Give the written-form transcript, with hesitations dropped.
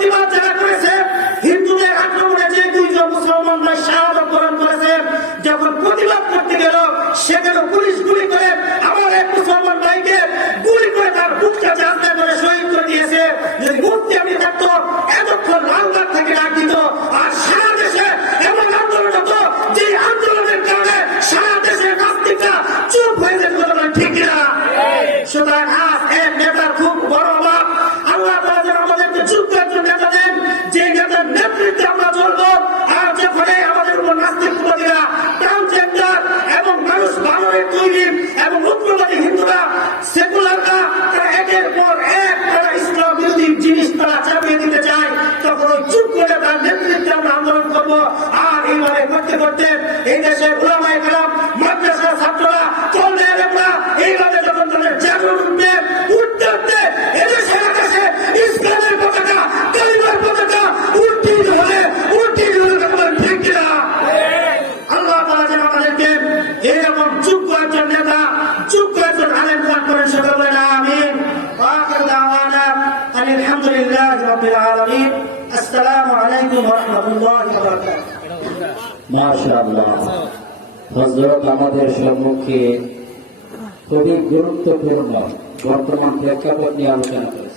প্রতিবাদ যারা করেছে, হিন্দুদের আক্রমণে যে 2 জন মুসলমানরা শাহাদাত বরণ করেছে, যখন প্রতিবাদ করতে গেল সেখানে পুলিশ গুলি করে আমার এক মুসলমান ভাইকে গুলি করে তার বুকটা জানতে করে শহীদ করে দিয়েছে। যদি মুক্তি আমি থাকতো এতক্ষণ লালবাগ থেকে ডাক দিত, আর সারা দেশে এমন আন্দোলন হতো যে আন্দোলনের কারণে সারা দেশের নাস্তিকরা চুপ হয়ে যেত। ঠিক না? সুতরাং আজ এক নেতার খুব বড় অভাব। আল্লাহ তাআলা যেন আমাদেরকে যোগ্য একজন নেতা দেন, যে নেতার নেতৃত্বে আমরা চলবো। আর যেখানে আমাদের উপর নাস্তিকবাদীরা, ট্রান্সজেন্ডার এবং মানুষ বানরের তৈরি এবং উগ্রবাদী হিন্দুরা, সেকুলাররা, তারা একের পর এক তারা ইসলাম বিরোধী জিনিস তারা চাপিয়ে দিতে চায়, তখন ওই চুপ করে তার নেতৃত্বে আমরা আন্দোলন করবো। আর এইভাবে করতে করতে এই দেশের উলামায়ে কেরাম, মাদ্রাসার ছাত্ররা, তরুণ এলেমরা এইভাবে যখন তাদের জাগরণ উঠবে, উঠতে উঠতে এদেশের আকাশে ইসলামের পতাকা, কালিমার পতাকা উত্তীর্ণ হলে ঠিক কিনা? আল্লাহ তাআলা যেন আমাদেরকে এরকম যোগ্য একজন নেতা, যোগ্য একজন আলেম দান করেন। সকলে বলেন আমিন। ওয়া আখিরু দাওয়ানা আলহামদুলিল্লাহি রাব্বিল আলামিন। আসসালামু আলাইকুম ওয়া রাহমাতুল্লাহি ওয়া বারাকাতুহু। মাশাআল্লাহ, হযরত আমাদের সম্মুখে খুবই গুরুত্বপূর্ণ বর্তমান প্রেক্ষাপট নিয়ে আলোচনা করেন।